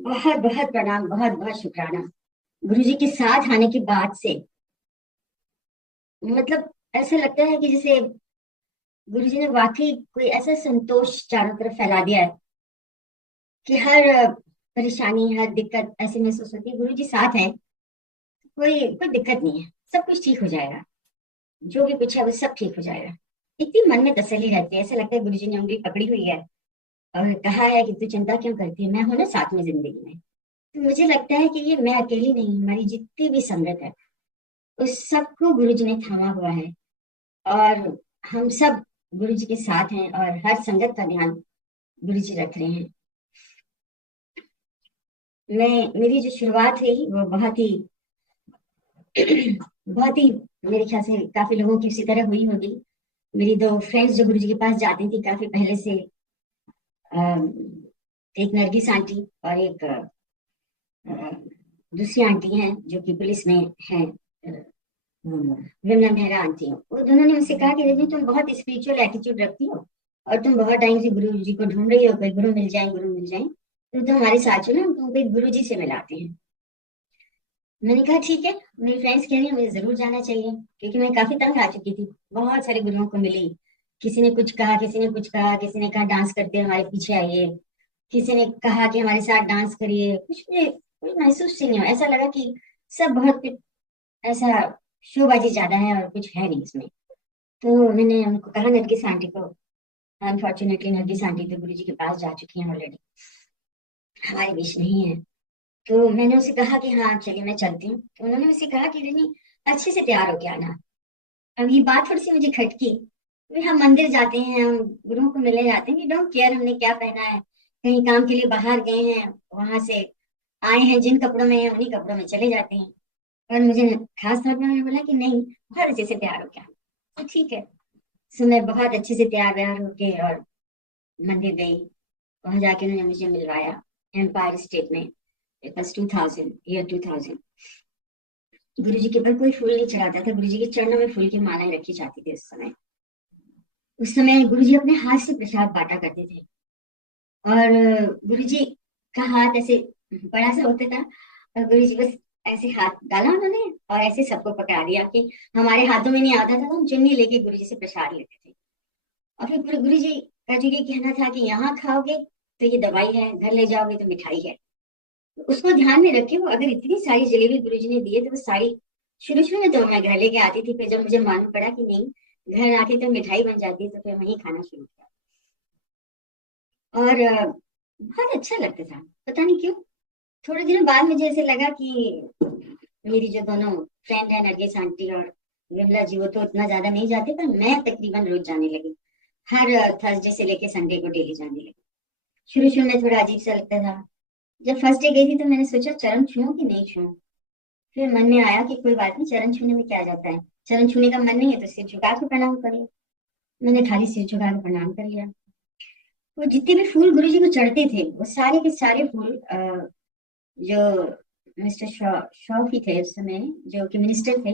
बहुत बहुत प्रणाम, बहुत बहुत शुक्राना। गुरुजी के साथ आने के बाद से मतलब ऐसा लगता है कि जैसे गुरुजी ने वाकई कोई ऐसा संतोष चारों तरफ फैला दिया है कि हर परेशानी, हर दिक्कत ऐसे महसूस होती है गुरुजी साथ है। कोई कोई दिक्कत नहीं है, सब कुछ ठीक हो जाएगा। जो भी कुछ है वो सब ठीक हो जाएगा। इतनी मन में तसल्ली रहती है, ऐसा लगता है गुरुजी ने उंगली पकड़ी हुई है और कहा है कि तू चिंता क्यों करती है, मैं हूं ना साथ में जिंदगी में। तो मुझे लगता है कि ये मैं अकेली नहीं, हमारी जितनी भी संगत है उस सबको गुरुजी ने थामा हुआ है। और हम सब गुरुजी के साथ हैं और हर संगत का ध्यान गुरुजी रख रहे हैं। मैं मेरी जो शुरुआत हुई वो बहुत ही बहुत ही मेरे ख्याल से काफी लोगों की उसी तरह हुई होगी। मेरी दो फ्रेंड्स जो गुरुजी के पास जाती थी काफी पहले से, अम, एक नरगिस आंटी और एक अ, दूसरी आंटी हैं जो कि पुलिस में हैं, विमला मेहरा आंटी हैं। वो दोनों ने मुझसे कहा कि रजनी तुम बहुत स्पिरिचुअल एटीट्यूड रखती हो और तुम बहुत टाइम से गुरु जी को ढूंढ रही हो, कोई गुरु मिल जाए, गुरु मिल जाए, तो तुम हमारे साथ चलो, हम तुमको एक गुरु जी से मिलाते हैं। मैंने कहा ठीक है। मेरी फ्रेंड्स कह रही हैं मुझे जरूर जाना चाहिए, क्योंकि मैं काफी तंग आ चुकी थी। बहुत सारे गुरुओं को मिली, किसी ने कुछ कहा, किसी ने कुछ कहा, किसी ने कहा डांस करते हैं हमारे पीछे आइए, किसी ने कहा कि हमारे साथ डांस करिए। कुछ मुझे कुछ महसूस ही नहीं हुआ, ऐसा लगा कि सब बहुत कुछ ऐसा शोबाजी ज्यादा है और कुछ है नहीं इसमें। तो मैंने उनको कहा, नरगिस आंटी को, अनफॉर्चुनेटली नरगिस आंटी तो गुरु जी के पास जा चुकी हैं ऑलरेडी, हमारे बीच नहीं है। तो मैंने उसे कहा कि हाँ चलिए मैं चलती हूँ। तो उन्होंने मुझसे कहा कि रजनी अच्छे से तैयार होके आना। अब ये बात थोड़ी सी मुझे खटकी। फिर हम मंदिर जाते हैं, हम गुरुओं को मिलने जाते हैं, वी डोंट केयर हमने क्या पहना है। कहीं काम के लिए बाहर गए हैं, वहां से आए हैं, जिन कपड़ों में हैं उन्हीं कपड़ों में चले जाते हैं। और मुझे खास तौर पर उन्होंने बोला कि नहीं, बहुत अच्छे से तैयार होके आना। तो ठीक है। सो मैं बहुत अच्छे से तैयार व्यार होके और मंदिर गई। वहां जाके उन्होंने मुझे मिलवाया एम्पायर स्टेट में। It was 2000, year 2000। गुरु जी के ऊपर कोई फूल नहीं चढ़ाता था, गुरु जी के चरणों में फूल की मालाएं रखी जाती थी उस समय गुरु जी अपने हाथ से प्रसाद बांटा करते थे। और गुरु जी का हाथ ऐसे बड़ा सा होता था, और गुरु जी बस ऐसे हाथ डाला उन्होंने और ऐसे सबको पकड़ा दिया कि हमारे हाथों में नहीं आता था, तो हम चुन्नी लेके गुरु जी से प्रसाद लेते थे। और फिर पूरे गुरु जी का जो ये कहना था कि यहाँ खाओगे तो ये दवाई है, घर ले जाओगे तो मिठाई है। तो उसको ध्यान में रखे, वो अगर इतनी सारी जलेबी गुरु जी ने दी है तो वो सारी, शुरू शुरू में तो मैं घर लेके आती थी, फिर जब मुझे मालूम पड़ा कि नहीं, घर आती तो मिठाई बन जाती, तो फिर वही खाना शुरू किया। और बहुत अच्छा लगता था। पता नहीं क्यों थोड़े दिनों बाद मुझे ऐसे लगा कि मेरी जो दोनों फ्रेंड है नरगिस आंटी और विमला जी, वो तो इतना ज्यादा नहीं जाते, पर मैं तकरीबन रोज जाने लगी। हर थर्सडे से लेके संडे को डेली जाने लगी। शुरू शुरू में थोड़ा अजीब सा लगता था। जब फर्स्ट डे गई थी तो मैंने सोचा चरण छूऊं कि नहीं छूऊं। फिर मन में आया कि कोई बात नहीं, चरण छूने में क्या जाता है, चरण छूने का मन नहीं है तो सिर झुका के प्रणाम करिए। मैंने खाली सिर झुका के प्रणाम कर लिया। वो जितने भी फूल गुरु जी को चढ़ते थे वो सारे के सारे फूल, जो मिस्टर शॉफी थे उस समय, जो कि मिनिस्टर थे,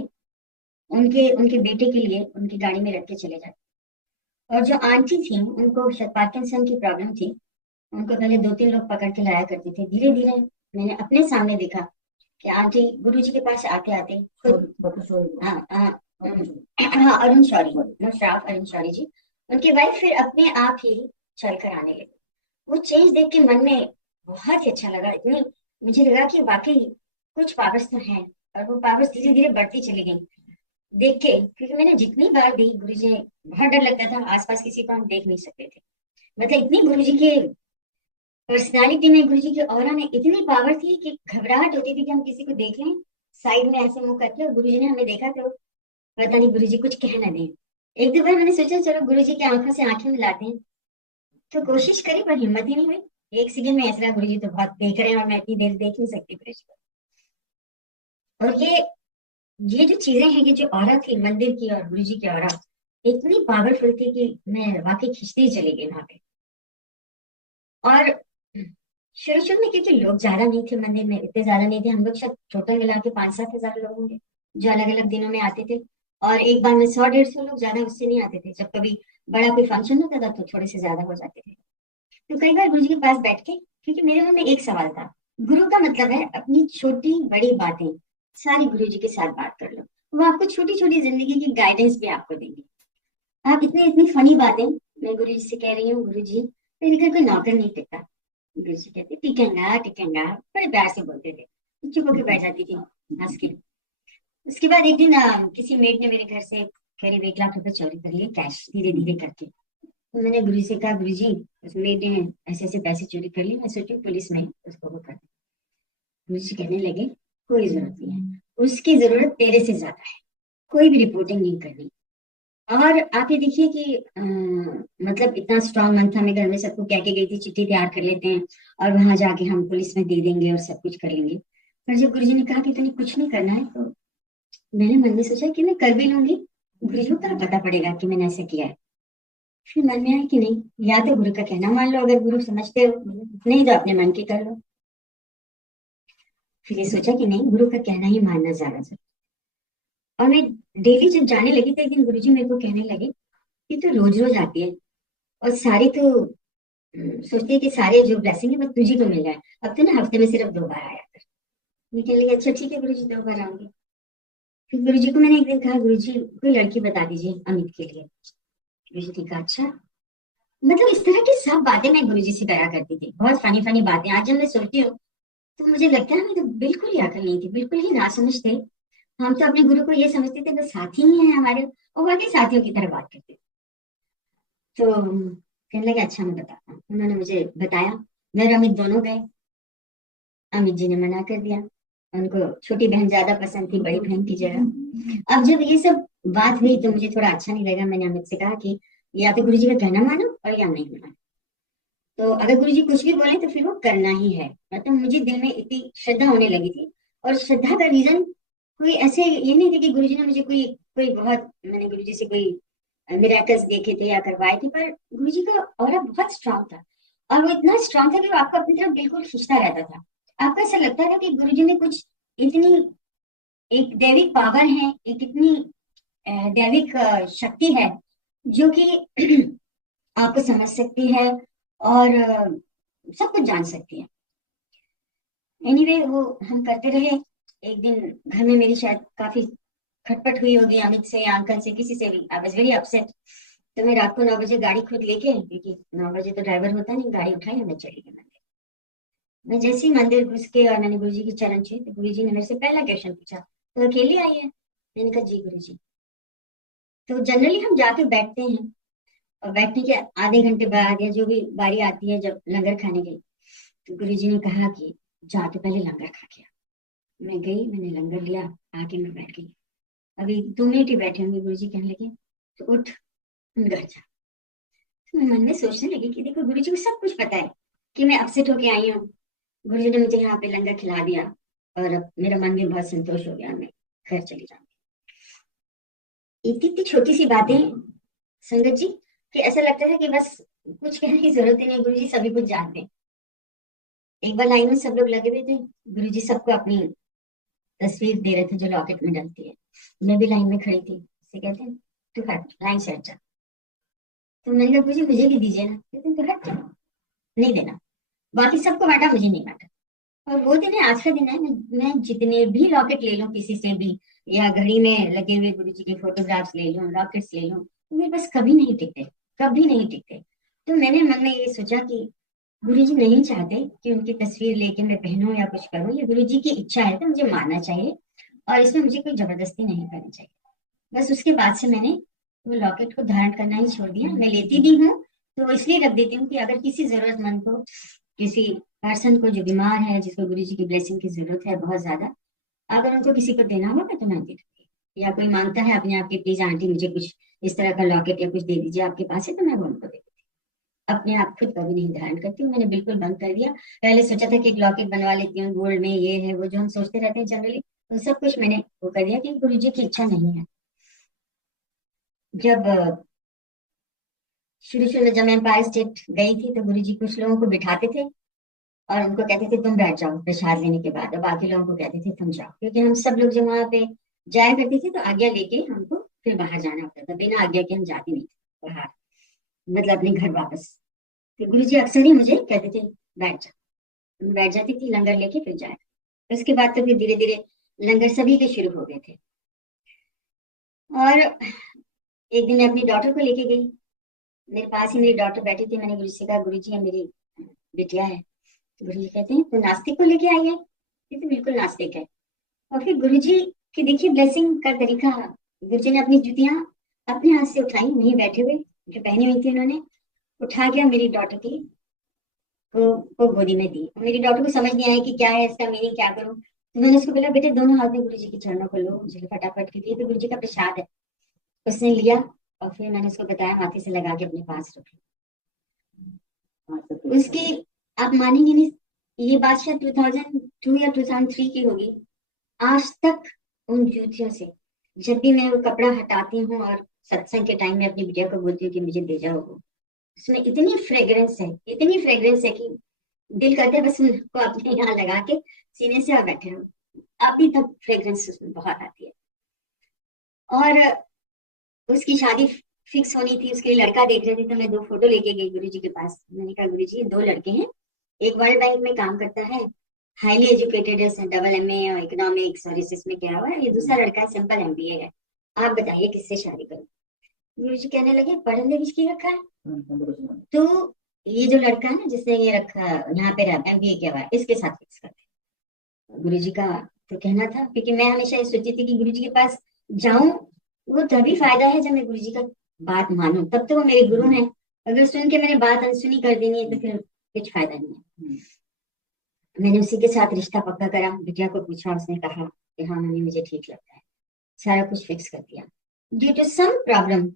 उनके उनके बेटे के लिए उनकी गाड़ी में रख के चले जाते। और जो आंटी थी उनको शायद पार्किंसन की प्रॉब्लम थी, उनको पहले दो तीन लोग पकड़ के लाया करते थे। धीरे धीरे मैंने अपने सामने देखा कि आंटी गुरु जी के पास आते आते खुद, हाँ हाँ, हाँ अरुण शौरी, मुशर्रफ अरुण शौरी जी, उनकी वाइफ, फिर अपने आप ही चल कर आने लगी। वो चेंज देख के मन में बहुत ही अच्छा लगा। इतनी मुझे लगा कि वाकई कुछ पावर्स तो हैं, और वो पावर्स धीरे धीरे बढ़ती चली गई देख के। क्योंकि मैंने जितनी बार दी गुरु जी, बहुत डर लगता था, आसपास किसी को हम देख नहीं सकते थे। मतलब इतनी गुरु जी के पर्सनालिटी में, गुरु जी की ऑरा में इतनी पावर थी कि घबराहट होती थी कि हम किसी को देख लें साइड में ऐसे मुंह करके, और गुरु जी ने हमें देखा तो पता नहीं गुरु जी कुछ कह ना दें। एक दो बार मैंने सोचा चलो गुरु जी की आंखों से आंखें मिलाते हैं, तो कोशिश करी पर हिम्मत ही नहीं हुई। एक सेकंड में ऐसा लगा गुरु जी तो बहुत देख रहे हैं और मैं इतनी देर देख नहीं सकती गुरु जी को। और ये जो चीजें हैं, ये जो ऑरा थी मंदिर की और गुरु जी की ऑरा इतनी पावरफुल थी कि मैं वाकई खिंचती ही चली गई वहां पे। और शुरू शुरू में क्योंकि लोग ज्यादा नहीं थे मंदिर में, इतने ज्यादा नहीं थे, हम लोग शायद टोटल मिला के 5-7 हजार लोग होंगे जो अलग अलग दिनों में आते थे। और एक बार में 100-150 लोग, ज्यादा उससे नहीं आते थे। जब कभी बड़ा कोई फंक्शन होता था तो थोड़े से ज्यादा हो जाते थे। तो कई बार गुरु जी के पास बैठ के, क्योंकि मेरे मन में एक सवाल था गुरु का मतलब है अपनी छोटी बड़ी बातें सारी गुरु जी के साथ बात कर लो, वो आपको छोटी छोटी जिंदगी की गाइडेंस भी आपको देंगे। आप इतनी इतनी फनी बातें, मैं गुरु जी से कह रही हूँ, गुरु जी मेरे घर कोई नौकर नहीं टिकता। गुरु जी कहते टिकेंगा टिकेंगा, बड़े प्यार से बोलते थे, चुप होकर बैठ जाती थी हंस के। उसके बाद एक दिन किसी मेड ने मेरे घर से करीब 1 लाख रुपए चोरी कर लिए, कैश, धीरे धीरे करके। तो मैंने गुरु से कहा, गुरु जी उस मेड ने ऐसे ऐसे पैसे चोरी कर लिए, मैं सोची पुलिस में उसको वो कर। गुरु जी कहने लगे कोई जरूरत नहीं है, उसकी जरूरत तेरे से ज्यादा है, कोई भी रिपोर्टिंग नहीं करनी। और आप ये देखिए कि मतलब इतना स्ट्रांग मन था, मैं घर में सबको कह के गई थी चिट्ठी तैयार कर लेते हैं और वहां जाके हम पुलिस में दे देंगे और सब कुछ कर लेंगे। पर जब गुरुजी ने कहा कि तुम्हें कुछ नहीं करना है, तो मैंने मन में सोचा कि मैं कर भी लूंगी, गुरुजी को क्या पता पड़ेगा कि मैंने ऐसा किया है। फिर मन में आया कि नहीं, या तो गुरु का कहना मान लो अगर गुरु समझते हो, नहीं तो अपने मन की कर लो। फिर ये सोचा कि नहीं, गुरु का कहना ही मानना ज्यादा जरूरी। और मैं डेली जब जाने लगी तो एक दिन गुरुजी मेरे को कहने लगे कि तू रोज रोज आती है और सारी तो सोचती है कि सारे जो ब्लेसिंग है वो तुझी को मिल रहा है, अब तो ना हफ्ते में सिर्फ 2 बार आया कर। मैं कहने लगी अच्छा ठीक है गुरु जी, 2 बार आऊंगी। फिर गुरु जी को मैंने एक दिन कहा, गुरु जी कोई लड़की बता दीजिए अमित के लिए। गुरु जी ने कहा अच्छा। मतलब इस तरह की सब बातें मैं गुरु जी से करा करती थी, बहुत फनी फनी बातें। आज जब मैं सोचती हूँ तो मुझे लगता है हमें तो बिल्कुल ही अकल नहीं थी, बिल्कुल ही ना समझते। हम तो अपने गुरु को ये समझते थे बस साथी ही हैं हमारे, और बाकी साथियों की तरह बात करते थे। तो कहने लगे अच्छा मैं बताता हूँ। उन्होंने मुझे बताया, मैं और अमित दोनों गए। अमित जी ने मना कर दिया, उनको छोटी बहन ज्यादा पसंद थी बड़ी बहन की जगह। अब जब ये सब बात हुई तो मुझे थोड़ा अच्छा नहीं लगा, मैंने अमित से कहा कि या तो गुरु जी का कहना मानो और या नहीं मानो। तो अगर गुरु जी कुछ भी बोले तो फिर वो करना ही है। मतलब मुझे दिल में इतनी श्रद्धा होने लगी थी। और श्रद्धा का रीजन कोई ऐसे ये नहीं था कि गुरु जी ने मुझे कोई कोई बहुत, मैंने गुरु जी से कोई मिरेकल्स देखे थे या करवाए थे, पर गुरु जी का ऑरा बहुत स्ट्रांग था। और वो इतना स्ट्रांग था कि वो आपको अपनी तरफ बिल्कुल खींचता रहता था। आपको ऐसा लगता था कि गुरु जी ने कुछ इतनी एक दैविक पावर है, एक इतनी दैविक शक्ति है जो कि आपको समझ सकती है और सब कुछ जान सकती है। एनीवे वो हम करते रहे। एक दिन घर में मेरी शायद काफी खटपट हुई होगी अमित से या अंकल से, किसी से भी। I was very upset. तो मैं रात को 9 बजे गाड़ी खुद लेके, क्योंकि 9 बजे तो ड्राइवर होता नहीं, गाड़ी उठाई और मैं चली गई मंदिर। मैं जैसे ही मंदिर घुस के और मैंने गुरु जी की चरण छुए तो गुरु जी ने मेरे से पहला क्वेश्चन पूछा, तो अकेली आई है? मैंने कहा जी गुरु जी। तो जनरली हम जाके बैठते हैं और बैठने के आधे घंटे बाद या जो भी बारी आती है जब लंगर खाने की, तो गुरु जी ने कहा कि जाके पहले लंगर खा के आ। मैं गई, मैंने लंगर लिया, आके मैं बैठ गई। अभी 2 मिनट ही बैठे होंगे, गुरु जी कहने लगे तो उठ, तुम घर जा। तो मैं मन में सोचने लगी कि देखो गुरु जी को सब कुछ पता है कि मैं अपसेट होके आई हूँ। गुरु जी ने मुझे यहाँ पे लंगर खिला दिया और अब मेरा मन भी बहुत संतोष हो गया, मैं घर चली जाऊंगी। इतनी इतनी छोटी सी बातें संगत जी, कि ऐसा लगता था कि बस कुछ कहने की जरूरत ही नहीं, गुरु जी सभी कुछ जानते हैं। एक बार लाइन में सब लोग लगे हुए थे, गुरु जी सबको अपनी तस्वीर दे रहे थे जो लॉकेट में डलती है। मैं भी लाइन में खड़ी थी, उसे कहते हैं तू हट, लाइन से हट जा। तो मैंने कहा गुरु जी मुझे भी दीजिए ना, कहते हैं, तो हट जा, नहीं देना। बाकी सबको बांटा, मुझे नहीं बांटा। और वो दिन है, आज का दिन है। मैं जितने भी लॉकेट ले लूं किसी से भी, या घड़ी में लगे हुए गुरु जी के फोटोग्राफ्स ले लूं, लॉकेट्स ले लूं, तो मेरे पास कभी नहीं टिकते, कभी नहीं टिकते। तो मैंने मन में ये सोचा कि गुरु जी नहीं चाहते कि उनकी तस्वीर लेके मैं पहनूं या कुछ करूं, ये गुरु जी की इच्छा है तो मुझे मानना चाहिए और इसमें मुझे कोई जबरदस्ती नहीं करनी चाहिए। बस उसके बाद से मैंने वो लॉकेट को धारण करना ही छोड़ दिया। मैं लेती भी हूँ तो इसलिए रख देती हूँ कि अगर किसी जरूरतमंद को, किसी पर्सन को जो बीमार है, जिसको गुरु जी की ब्लेसिंग की जरूरत है बहुत ज्यादा, अगर उनको किसी को देना होगा तो मैं दे दूंगी। या कोई मांगता है अपने आप की प्लीज आंटी मुझे कुछ इस तरह का लॉकेट या कुछ दे दीजिए, आपके पास है, तो मैं वो उनको दे दूंगी। अपने आप खुद कभी नहीं धारण करती हूँ, मैंने बिल्कुल बंद कर दिया। पहले सोचा था कि एक लॉकेट बनवा लेती हूँ गोल्ड में, ये है वो जो हम सोचते रहते हैं जनरली, तो सब कुछ मैंने वो कर दिया कि गुरु जी की इच्छा नहीं है। जब शुरू शुरू में जब मैं एम्पायर स्टेट गई थी तो गुरु जी कुछ लोगों को बिठाते थे और उनको कहते थे तुम बैठ जाओ प्रसाद लेने के बाद, और बाकी लोगों को कहते थे तुम जाओ, क्योंकि हम सब लोग जब वहां पे जाया करते थे तो आज्ञा लेके हमको फिर बाहर जाना होता था, बिना आज्ञा के हम जाते नहीं थे बाहर, मतलब अपने घर वापस। तो गुरु जी अक्सर ही मुझे कहते थे बैठ जा। मैं बैठ जाती थी, लंगर लेके फिर जाया। उसके बाद तो फिर धीरे धीरे लंगर सभी के शुरू हो गए थे। और एक दिन मैं अपनी डॉटर को लेके गई, मेरे पास ही मेरी डॉटर बैठी थी। मैंने गुरु जी से कहा, गुरु जी ये मेरी बिटिया है। तो गुरु जी कहते हैं, तो नास्तिक को लेके आई है? ये तो बिल्कुल नास्तिक है। और फिर गुरु जी की देखिए ब्लेसिंग का तरीका, गुरु जी ने अपनी जूतियां अपने हाथ से उठाई, वहीं बैठे हुए जो पहनी हुई थी उन्होंने उठा के मेरी डॉटर की को गोदी में दी। मेरी डॉटर को समझ नहीं आया कि क्या है इसका मीनिंग, क्या करूं। तो मैंने उसको बोला, बेटे दोनों हाथ में गुरु जी के चरणों को लो, मुझे फटाफट के लिए तो गुरु जी का प्रसाद है। उसने लिया और फिर मैंने उसको बताया, माथे से लगा के अपने पास रखो। उसकी, आप मानेंगे नहीं, ये बात शायद 2002 या 2003 की होगी। आज तक उन जूतियों से जब भी मैं वो कपड़ा हटाती हूँ और सत्संग के टाइम में अपनी बिटिया को बोलती हूँ कि मुझे दे जाओ, उसमें इतनी फ्रेग्रेंस है, इतनी फ्रेग्रेंस है कि दिल करता है बस उनको अपने यहाँ लगा के सीने से आ बैठे रहो। अभी तक फ्रेग्रेंस उसमें बहुत आती है। और उसकी शादी फिक्स होनी थी, उसके लिए लड़का देख रहे थे, तो मैं 2 फोटो लेके गई गुरु जी के पास। मैंने कहा, गुरु जी 2 लड़के हैं, एक वर्ल्ड बैंक में काम करता है, हाईली एजुकेटेड है, डबल एमए और इकोनॉमिक्स और इसमें क्या हुआ है, ये दूसरा लड़का है, सिंपल एमबीए है, आप बताइए किससे शादी करूं। गुरु जी कहने लगे, पढ़ने किसकी रखा है? तो ये जो लड़का है ना जिसने ये रखा, यहाँ पे रहता है, एमबीए किया हुआ है, इसके साथ फिक्स करते हैं। गुरु जी का तो कहना था, क्योंकि मैं हमेशा ये सोचती थी कि गुरु जी के पास जाऊं वो तभी फायदा है जब मैं गुरु जी का बात मानूं, तब तो वो मेरे गुरु हैं। अगर सुन के मैंने बात अनसुनी कर देनी है तो फिर कुछ फायदा नहीं है। मैंने उसी के साथ रिश्ता पक्का करा, बिटिया को पूछा, उसने कहा कि हाँ मम्मी मुझे ठीक लगता है। सारा कुछ फिक्स कर दिया। ड्यू टू सम प्रॉब्लम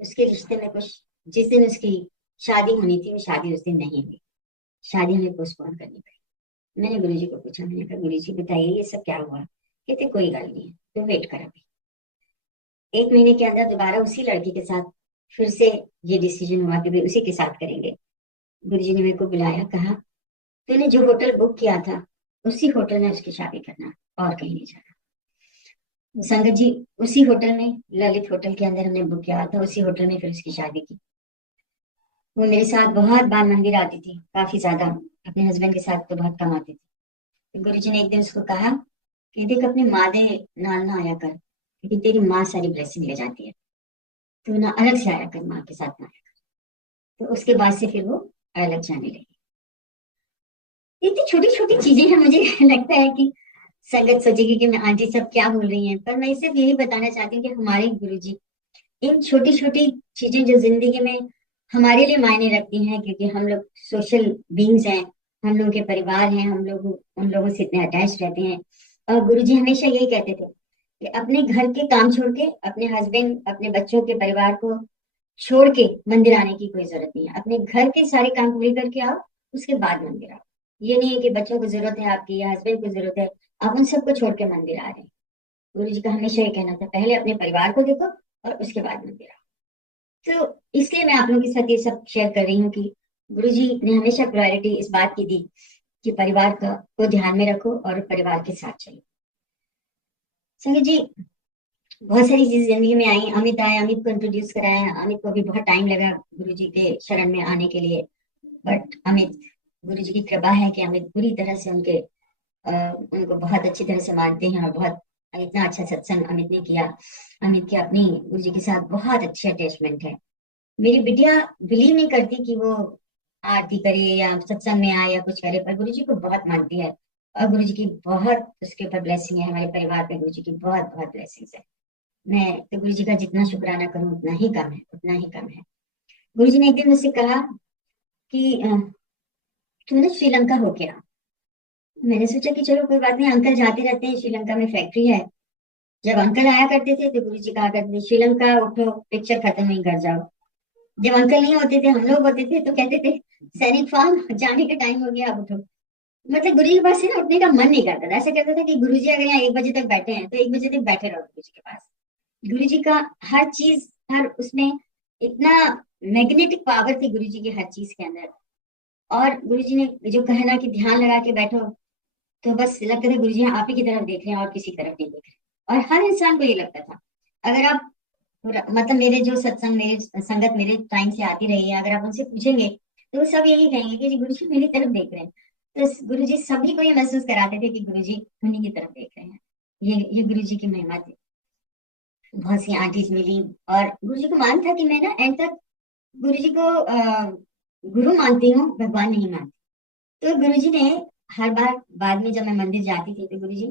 उसके रिश्ते में कुछ, जिस दिन उसकी शादी होनी थी वो शादी उस दिन नहीं हुई, शादी हमें पोस्टपोन करनी पड़ी। मैंने गुरुजी को पूछा, मैंने कहा गुरुजी बताइए ये सब क्या हुआ? कहते कोई गल नहीं है, तो वेट कर अभी। 1 महीने के अंदर दोबारा उसी लड़की के साथ फिर से ये डिसीजन हुआ कि भाई उसी के साथ करेंगे। गुरुजी ने मेरे को बुलाया, कहा तूने जो होटल बुक किया था उसी होटल में उसकी शादी करना, और कहीं नहीं जाना। संगत जी, उसी होटल में, ललित होटल के अंदर हमने बुक किया था, उसी होटल में फिर उसकी शादी की। वो मेरे साथ बहुत बार मंदिर आती थी, काफी ज्यादा। अपने हस्बैंड के साथ तो बहुत कम आती थी। गुरु जी ने एक दिन उसको कहा कि देख अपनी माँ दे नाल ना आया कर, क्योंकि तेरी माँ सारी ब्लेसिंग ले जाती है, तू ना अलग से आया कर, माँ के साथ ना आया कर। तो उसके बाद से फिर वो अलग जाने लगी। इतनी छोटी छोटी चीजें हैं, मुझे लगता है कि संगत सोचेगी कि मैं आंटी सब क्या बोल रही हैं, पर मैं सिर्फ यही बताना चाहती हूँ कि हमारे गुरु जी इन छोटी छोटी चीजें जो जिंदगी में हमारे लिए मायने रखती हैं, क्योंकि हम लोग सोशल बींग्स हैं, हम लोगों के परिवार हैं, हम लोग उन लोगों से इतने अटैच रहते हैं। और गुरुजी हमेशा यही कहते थे कि अपने घर के काम छोड़ के, अपने हस्बैंड अपने बच्चों के परिवार को छोड़ के मंदिर आने की कोई जरूरत नहीं है। अपने घर के सारे काम पूरे करके आओ, उसके बाद मंदिर आओ। ये नहीं है कि बच्चों को जरूरत है आपकी या हस्बैंड को जरूरत है, आप उन सबको छोड़ के मंदिर आ रहे हैं। गुरु जी का हमेशा ये कहना था, पहले अपने परिवार को देखो और उसके बाद मंदिर आओ। तो इसलिए मैं आप लोगों के साथ ये सब शेयर कर रही हूँ कि गुरु जी ने हमेशा प्रायोरिटी इस बात की दी कि परिवार का को ध्यान में रखो और परिवार के साथ चलो। संगत जी, बहुत सारी चीजें जिंदगी में आई। अमित आए, अमित को इंट्रोड्यूस कराया। अमित को भी बहुत टाइम लगा गुरु जी के शरण में आने के लिए, बट अमित, गुरु जी की कृपा है कि अमित पूरी तरह से उनको बहुत अच्छी तरह से मानते हैं, और बहुत इतना अच्छा सत्संग अमित ने किया। अमित की अपनी गुरु जी के साथ बहुत अच्छी अटैचमेंट है। मेरी बिटिया बिलीव नहीं करती कि वो आरती करे या सत्संग में आए या कुछ करे, पर गुरु जी को बहुत मानती है, और गुरु जी की बहुत उसके ऊपर ब्लेसिंग है। हमारे परिवार पे गुरु जी की बहुत बहुत ब्लेसिंग है। मैं तो गुरु जी का जितना शुक्राना करूं उतना ही कम है, उतना ही कम है। गुरु जी ने एक दिन मुझसे कहा कि तू ना श्रीलंका हो गया। मैंने सोचा कि चलो कोई बात नहीं, अंकल जाते रहते हैं, श्रीलंका में फैक्ट्री है। जब अंकल आया करते थे तो गुरु जी कहा करते थे, श्रीलंका उठो, पिक्चर खत्म हुई, घर जाओ। जब अंकल नहीं होते थे, हम लोग होते थे, तो कहते थे सैनिक फार्म जाने का टाइम हो गया, अब उठो। मतलब गुरु जी के पास से ना उठने का मन नहीं करता था। ऐसा कहता था कि गुरु जी अगर यहाँ 1 बजे तक बैठे हैं तो 1 बजे तक बैठे रहो गुरु जी के पास। गुरु जी का हर चीज, हर उसमें इतना मैग्नेटिक पावर थी गुरु जी की हर चीज के अंदर। और गुरु जी ने जो कहना कि ध्यान लगा के बैठो, तो बस लगता था गुरु जी आप ही की तरफ देख रहे हैं और किसी की तरफ नहीं देख रहे। और हर इंसान को ये लगता था। अगर आप, मतलब मेरे जो सत्संग, मेरे संगत मेरे टाइम से आती रही है, अगर आप उनसे पूछेंगे तो वो सब यही कहेंगे कि जी गुरु जी मेरी तरफ देख रहे हैं। तो गुरुजी सभी को ये महसूस कराते थे कि गुरुजी उन्हीं की तरफ देख रहे हैं। ये गुरुजी की महिमा थी। बहुत सी आंटीज मिली और गुरुजी को मान था कि मैं ना एंड तक गुरुजी को गुरु मानती हूँ, भगवान नहीं मानती। तो गुरुजी ने हर बार बाद में जब मैं मंदिर जाती थी तो गुरुजी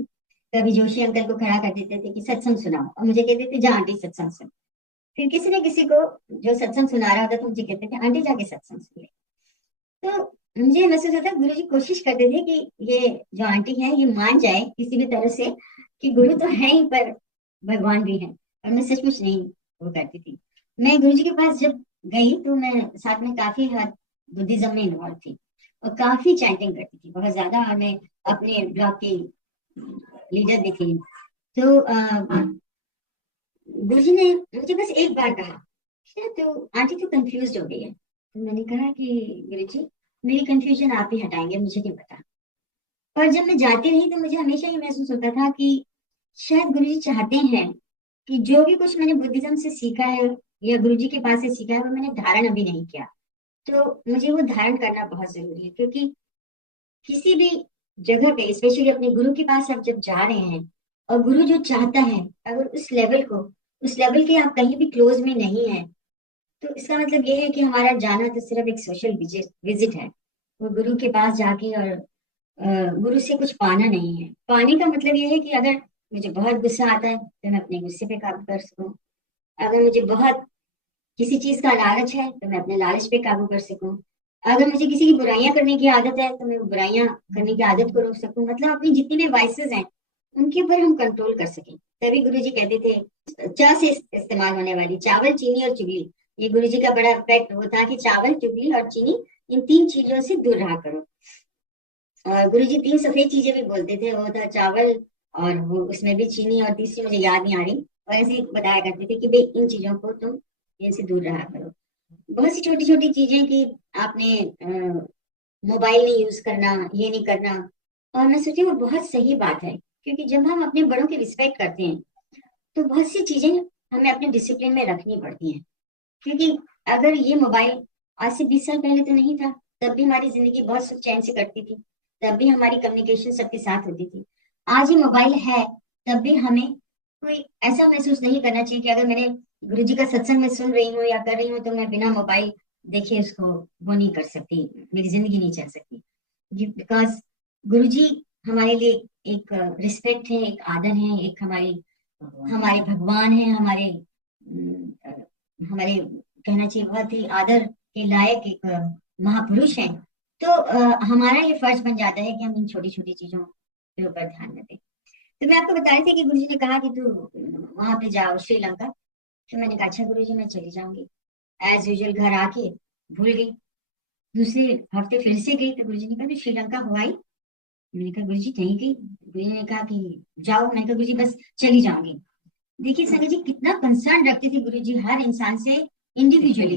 कभी जोशी अंकल को खड़ा कर देते थे कि सत्संग सुनाओ, और मुझे कहते थे जा आंटी सत्संग सुन। फिर किसी न किसी को जो सत्संग सुना रहा होता तो मुझे कहते थे आंटी जाके सत्संग सुन ले। तो मुझे महसूस होता है गुरुजी कोशिश करते थे कि ये जो आंटी है ये मान जाए किसी भी तरह से कि गुरु तो है ही पर भगवान भी है। और मैं सचमुच नहीं वो करती थी। मैं गुरुजी के पास जब गई तो मैं साथ में काफी हद बुद्धिज्म में इन्वॉल्व थी और काफी चैंटिंग करती थी बहुत ज्यादा, और मैं अपने ब्लॉक की लीडर भी थी। तो गुरुजी ने मुझे बस एक बार कहा, तो आंटी तो कंफ्यूज हो गई है। तो मैंने कहा कि गुरुजी मेरी कंफ्यूजन आप ही हटाएंगे, मुझे नहीं पता। पर जब मैं जाती रही तो मुझे हमेशा ये महसूस होता था कि शायद गुरुजी चाहते हैं कि जो भी कुछ मैंने बुद्धिज्म से सीखा है या गुरुजी के पास से सीखा है वो मैंने धारण अभी नहीं किया। तो मुझे वो धारण करना बहुत जरूरी है, क्योंकि किसी भी जगह पे स्पेशली अपने गुरु के पास आप जब जा रहे हैं और गुरु जो चाहता है अगर उस लेवल के आप कहीं भी क्लोज में नहीं है, तो इसका मतलब ये है कि हमारा जाना तो सिर्फ एक सोशल विजिट है। वो गुरु के पास जाके और गुरु से कुछ पाना नहीं है। पाने का मतलब ये है कि अगर मुझे बहुत गुस्सा आता है तो मैं अपने गुस्से पे काबू कर सकूं। अगर मुझे बहुत किसी चीज का लालच है तो मैं अपने लालच पे काबू कर सकूं। अगर मुझे किसी की बुराइयां करने की आदत है तो मैं वो बुराइयां करने की आदत को रोक सकूं। मतलब अपनी जितनी भी वाइसेस हैं उनके ऊपर हम कंट्रोल कर सकें। तभी गुरुजी कहते थे चा से इस्तेमाल होने वाली चावल, चीनी और चुगली, ये गुरुजी का बड़ा इफेक्ट वो था कि चावल, चुगली और चीनी, इन तीन चीजों से दूर रहा करो। और गुरुजी तीन सफेद चीजें भी बोलते थे, वो था चावल और वो उसमें भी चीनी, और तीसरी मुझे याद नहीं आ रही। और ऐसे ही बताया करते थे कि भाई इन चीजों को तुम इनसे दूर रहा करो। बहुत सी छोटी छोटी चीजें कि आपने मोबाइल नहीं यूज करना, ये नहीं करना। और मैं सोची वो बहुत सही बात है, क्योंकि जब हम अपने बड़ों की रिस्पेक्ट करते हैं तो बहुत सी चीजें हमें अपने डिसिप्लिन में रखनी पड़ती हैं। क्योंकि अगर ये मोबाइल आज से 20 साल पहले तो नहीं था, तब भी हमारी जिंदगी बहुत सुख चैन से कटती थी, तब भी हमारी कम्युनिकेशन सबके साथ होती थी। आज ये मोबाइल है तब भी हमें कोई ऐसा महसूस नहीं करना चाहिए कि अगर मैंने गुरुजी का सत्संग में सुन रही हूँ या कर रही हूँ तो मैं बिना मोबाइल देखे उसको वो नहीं कर सकती, मेरी जिंदगी नहीं चल सकती। बिकॉज गुरुजी हमारे लिए एक रिस्पेक्ट है, एक आदर है, एक हमारे भगवान है, हमारे कहना चाहिए बहुत ही आदर के लायक एक महापुरुष है। तो हमारा ये फर्ज बन जाता है कि हम इन छोटी छोटी चीजों के ऊपर ध्यान न दें। तो मैं आपको बता रही थी कि गुरुजी ने कहा कि तू वहां पे जाओ श्रीलंका। तो मैंने कहा अच्छा गुरुजी मैं चली जाऊंगी। एज यूजुअल घर आके भूल गई। दूसरे हफ्ते फिर से गई तो गुरुजी ने कहा तू श्रीलंका हो आई? मैंने कहा गुरुजी नहीं गई। गुरुजी ने कहा कि जाओ। मैंने कहा गुरुजी बस चली जाऊंगी। देखिए संजय जी कितना कंसर्न रखते थे गुरुजी हर इंसान से इंडिविजुअली,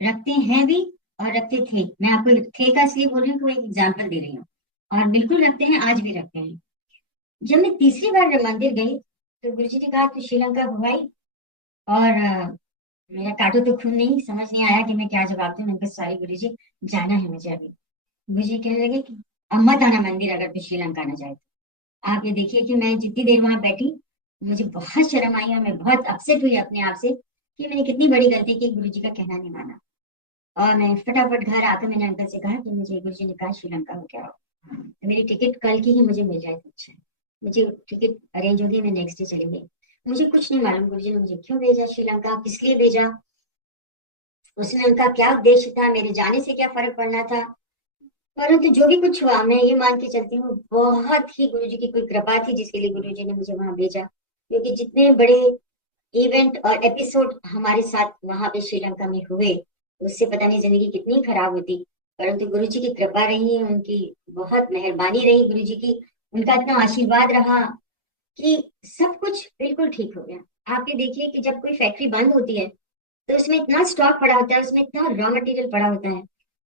रखते हैं भी और रखते थे। मैं आपको थे का इसलिए बोल रही हूँ कि वो एक एग्जाम्पल दे रही हूँ, और बिल्कुल रखते हैं, आज भी रखते हैं। जब मैं तीसरी बार मंदिर गई तो गुरुजी ने कहा तू श्रीलंका घुमाई, और मेरा काटो तो खून नहीं, समझ नहीं आया कि मैं क्या जवाब दूं। मैंने कहा सॉरी गुरुजी जाना है मुझे अभी। गुरुजी कहने लगे कि अब मत आना मंदिर अगर तू श्रीलंका ना जाए तो। आप ये देखिए कि मैं जितनी देर वहां बैठी मुझे बहुत शर्म आई और मैं बहुत अपसेट हुई अपने आप से कि मैंने कितनी बड़ी गलती की, गुरुजी का कहना नहीं माना। और मैं फटाफट घर आकर मैंने अंकल से कहा कि मुझे गुरुजी ने कहा श्रीलंका हो क्या हो, तो मेरी टिकट कल की ही मुझे मिल जाए तो अच्छा है। मुझे टिकट अरेंज हो गई, मैं नेक्स्ट डे चली गई। मुझे कुछ नहीं मालूम गुरुजी ने मुझे क्यों भेजा श्रीलंका, किस लिए भेजा, उसमें उनका क्या उद्देश्य था, मेरे जाने से क्या फर्क पड़ना था। परंतु जो भी कुछ हुआ मैं ये मान के चलती हूँ बहुत ही गुरुजी की कोई कृपा थी जिसके लिए गुरुजी ने मुझे वहां भेजा। क्योंकि जितने बड़े इवेंट और एपिसोड हमारे साथ वहां पे श्रीलंका में हुए उससे पता नहीं जिंदगी कितनी खराब होती। परंतु गुरुजी की कृपा रही, उनकी बहुत मेहरबानी रही, गुरुजी की उनका इतना आशीर्वाद रहा कि सब कुछ बिल्कुल ठीक हो गया। आप ये देखिए कि जब कोई फैक्ट्री बंद होती है तो उसमें इतना स्टॉक पड़ा होता है, उसमें इतना रॉ मटेरियल पड़ा होता है,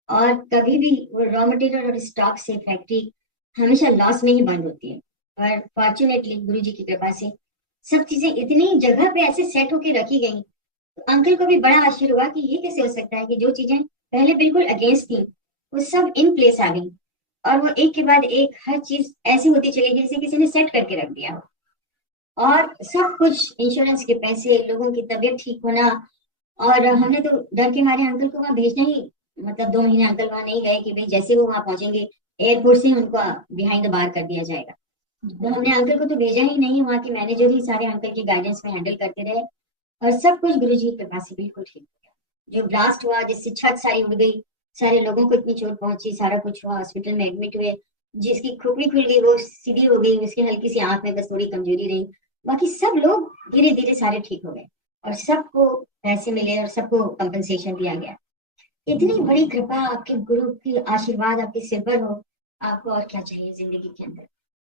और कभी भी वो रॉ मटेरियल और स्टॉक से फैक्ट्री हमेशा लॉस में ही बंद होती है। और फॉर्चुनेटली गुरु जी की कृपा से सब चीजें इतनी जगह पे ऐसे सेट होके रखी गई। तो अंकल को भी बड़ा आश्चर्य हुआ कि ये कैसे हो सकता है कि जो चीजें पहले बिल्कुल अगेंस्ट थी वो सब इन प्लेस आ गई। और वो एक के बाद एक हर चीज ऐसी होती चली गई जैसे किसी ने सेट करके रख दिया हो। और सब कुछ, इंश्योरेंस के पैसे, लोगों की तबीयत ठीक होना। और हमने तो डर के मारे अंकल को वहां भेजना ही, मतलब 2 महीने अंकल वहां नहीं गए कि भाई जैसे वो वहां पहुंचेंगे एयरपोर्ट से ही उनको बिहाइंड द बार कर दिया जाएगा। तो हमने अंकल को तो भेजा ही नहीं, वहां के मैनेजर ही सारे अंकल की गाइडेंस में हैंडल करते रहे। और सब कुछ गुरुजी की कृपा से बिल्कुल ठीक हो गया। जो ब्लास्ट हुआ जिससे छत सारी उड़ गई, सारे लोगों को इतनी चोट पहुंची, सारा कुछ हुआ, हॉस्पिटल में एडमिट हुए। जिसकी खोपड़ी खुल गई वो सीधी हो गई, उसकी हल्की सी आंख में बस थोड़ी कमजोरी रही। बाकी सब लोग धीरे धीरे सारे ठीक हो गए और सबको पैसे मिले और सबको कंपनसेशन दिया गया। इतनी बड़ी कृपा आपके गुरु की आशीर्वाद आपके सिर पर हो, आपको और क्या चाहिए जिंदगी के अंदर।